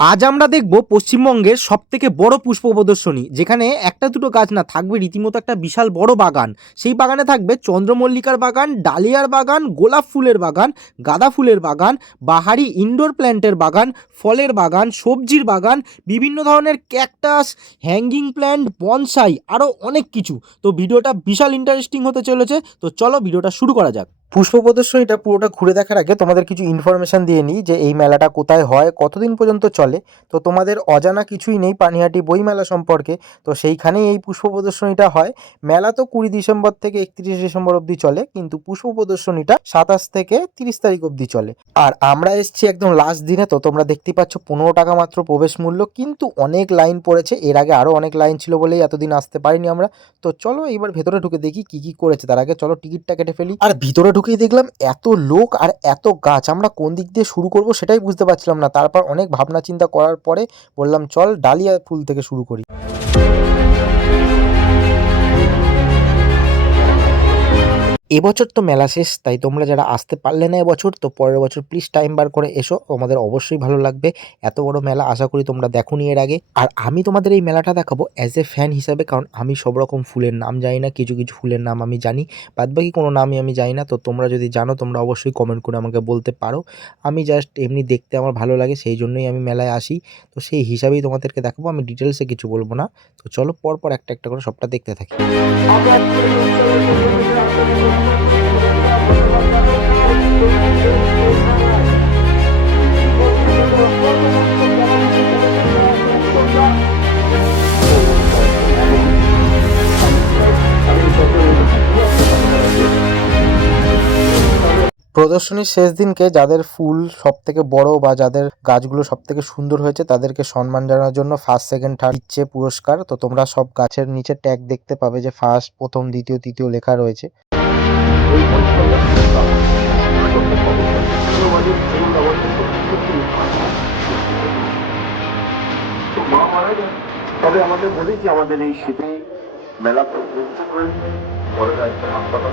আজ আমরা দেখব পশ্চিমবঙ্গের সব থেকে বড় পুষ্প প্রদর্শনী, যেখানে একটা দুটো গাছ না থাকবে, রীতিমতো একটা বিশাল বড় বাগান। সেই বাগানে থাকবে চন্দ্রমল্লিকার বাগান, ডালিয়ার বাগান, গোলাপ ফুলের বাগান, গাঁদা ফুলের বাগান, বাহারি ইনডোর প্ল্যান্টের বাগান, ফলের বাগান, সবজির বাগান, বিভিন্ন ধরনের ক্যাকটাস, হ্যাঙ্গিং প্ল্যান্ট, বনসাই, আরও অনেক কিছু। তো ভিডিওটা বিশাল ইন্টারেস্টিং হতে চলেছে। তো চলো ভিডিওটা শুরু করা যাক। পুষ্প প্রদর্শনীটা পুরোটা ঘুরে দেখার আগে তোমাদের কিছু ইনফরমেশন দিয়ে নিই যে এই মেলাটা কোথায় হয়, কতদিন পর্যন্ত চলে। তো তোমাদের অজানা কিছুই নেই পানিহাটি বইমেলা সম্পর্কে। তো সেইখানেই এই পুষ্প প্রদর্শনীটা হয়। মেলা তো কুড়ি ডিসেম্বর থেকে একত্রিশে ডিসেম্বর অবধি চলে, কিন্তু পুষ্প প্রদর্শনীটা সাতাশ থেকে তিরিশ তারিখ অবধি চলে। আর আমরা এসেছি একদম লাস্ট দিনে, তো তোমরা দেখতে পাচ্ছ পনেরো টাকা মাত্র প্রবেশ মূল্য, কিন্তু অনেক লাইন পড়েছে। এর আগে আরও অনেক লাইন ছিল বলেই এতদিন আসতে পারিনি আমরা। তো চলো এবার ভেতরে ঢুকে দেখি কি কি করেছে। তার আগে চলো টিকিটটা কেটে ফেলি। আর ভিতরে ঢুকেই দেখলাম এত লোক আর এত গাছ। আমরা কোন দিক দিয়ে শুরু করব সেটাই বুঝতে পারছিলাম না। তারপর অনেক ভাবনা চিন্তা করার পরে বললাম, চল ডালিয়া ফুল থেকে শুরু করি। এবছর তো মেলা শেষ, তাই তোমরা যারা আসতে পারলে না এবছর, তো পরের বছর প্লিজ টাইম বার করে এসো, তোমাদের অবশ্যই ভালো লাগবে। এত বড় মেলা আশা করি তোমরা দেখোনি এর আগে। আর আমি তোমাদের এই মেলাটা দেখাবো অ্যাজ এ ফ্যান হিসাবে, কারণ আমি সব রকম ফুলের নাম জানি না, কিছু কিছু ফুলের নাম আমি জানি, বাদবাকি কোনো নামই আমি জানি না, তো তোমরা যদি জানো, তোমরা অবশ্যই কমেন্ট করে আমাকে বলতে পারো। আমি জাস্ট এমনি দেখতে আমার ভালো লাগে, সেই জন্যই আমি মেলায় আসি। তো সেই হিসাবেই তোমাদেরকে দেখাবো, আমি ডিটেলসে কিছু বলব না। তো চলো পরপর একটা একটা করে সবটা দেখতে থাকি। প্রদর্শনীর শেষ দিনকে যাদের ফুল সব থেকে বড় বা যাদের গাছগুলো সব থেকে সুন্দর হয়েছে, তাদেরকে সম্মান জানানোর জন্য ফার্স্ট সেকেন্ড থার্ড দিচ্ছে পুরস্কার, তো তোমরা সব গাছের নিচে ট্যাগ দেখতে পাবে যে ফার্স্ট প্রথম, দ্বিতীয়, তৃতীয় লেখা রয়েছে। তবে আমাদের বলি যে আমাদের এই শীতে মেলা একটা হাসপাতাল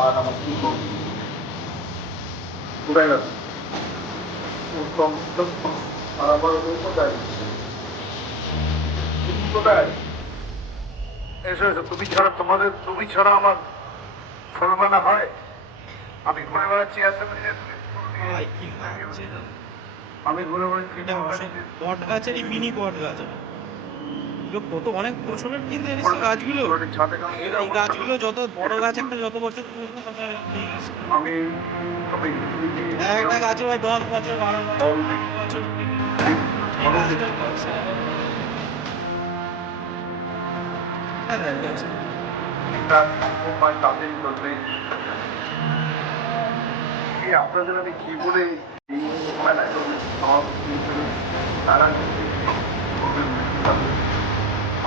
আর আমার কি কোথায় গেল। আর আমার কোথায়? তুমি কোথায়? এসো এসো তুমি ছাড়া তোমাদের তুমি ছাড়া আমার সর্বনা হয়। আমি ঘুরে বেড়াচ্ছি আমি ঘুরে বেড়াচ্ছি বট গাছের মিনি বট গাছ কত অনেক বছরের কিন্তু জানিস তো গাছগুলো এই গাছগুলো যত বড় গাছ একটা যত বছর একটা গাছে ভাই দশ বছর বারো বছর আপনাদের আমি কি বলে তারা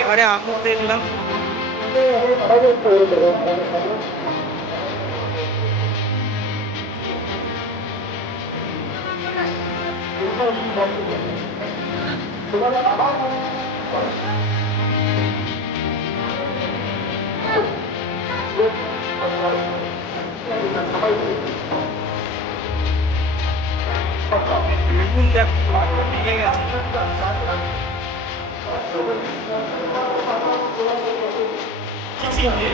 এবারে আঙুর দেখলাম বেগুন দেখো ভেঙে গেছে কি বেগুন?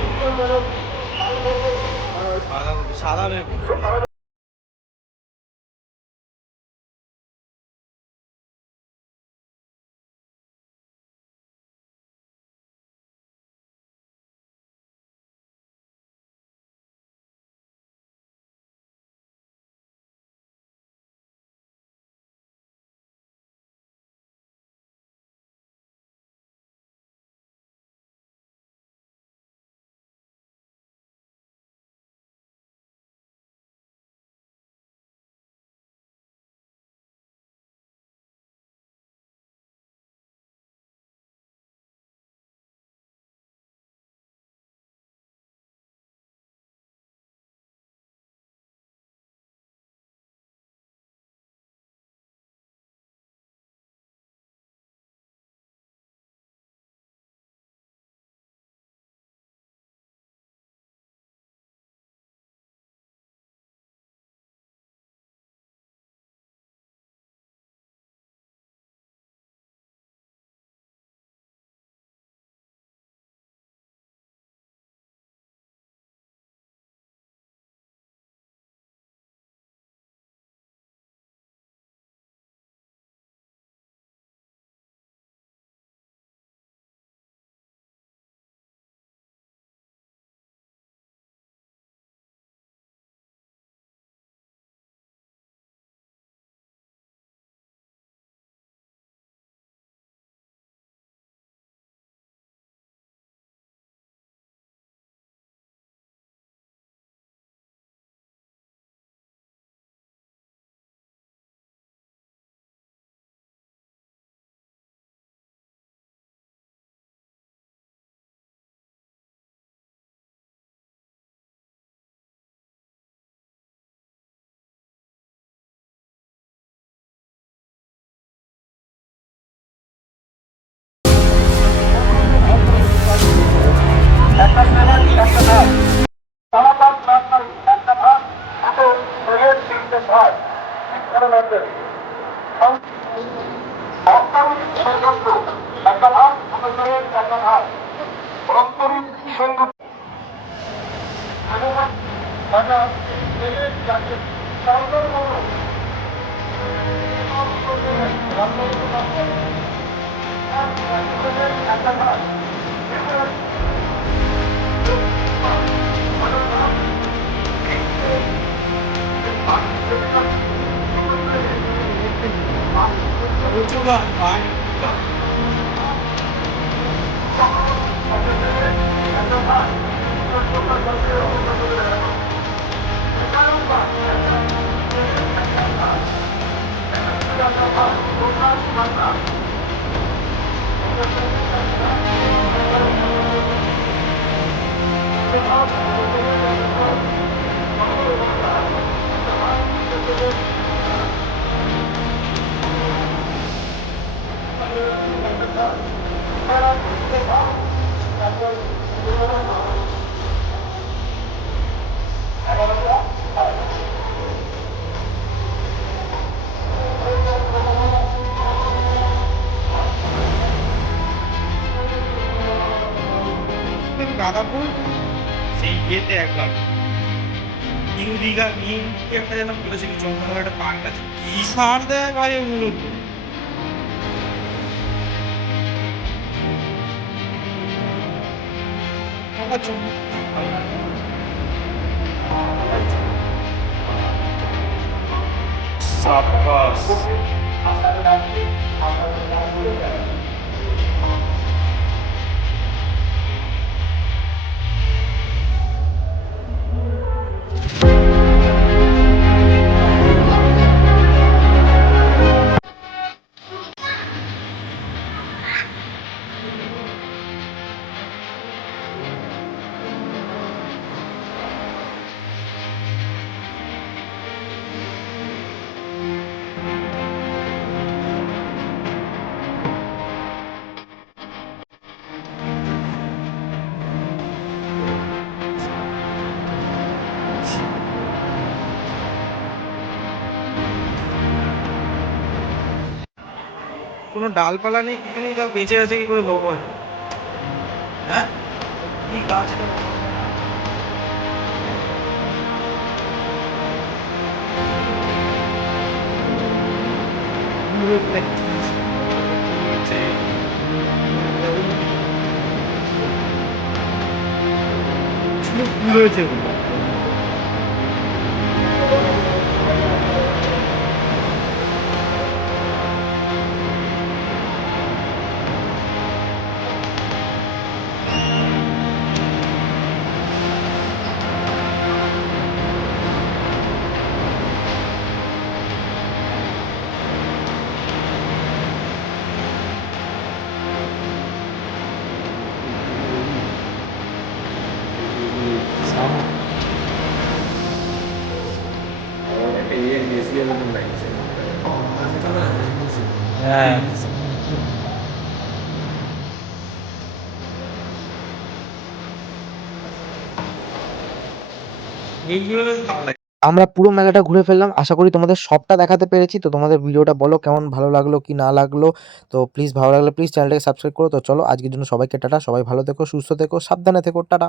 Đừng có lợi phải ফুল সেই ইয়েতে একবার নিউ দীঘা নিম একটা যেন বলেছিল চন্দ্রনগর একটা পার্ক আছে কি সার দেয় গায়ে মূলত আচ্ছা সাবাস কোনো ডালপালা নেই এখানে যা বেঁচে আছে কি করে ভগবান হ্যাঁ? কি গাছ রয়েছে হ্যাঁ। আমরা পুরো মেলাটা ঘুরে ফেললাম। আশা করি তোমাদের সবটা দেখাতে পেরেছি। তো তোমাদের ভিডিওটা বলো কেমন ভালো লাগল কি না লাগল। তো প্লিজ ভালো লাগলে প্লিজ চ্যানেলটাকে সাবস্ক্রাইব করো। তো চলো আজকের জন্য সবাইকে টাটা। সবাই ভালো থেকো, সুস্থ থেকো, সাবধানে থেকো। টাটা।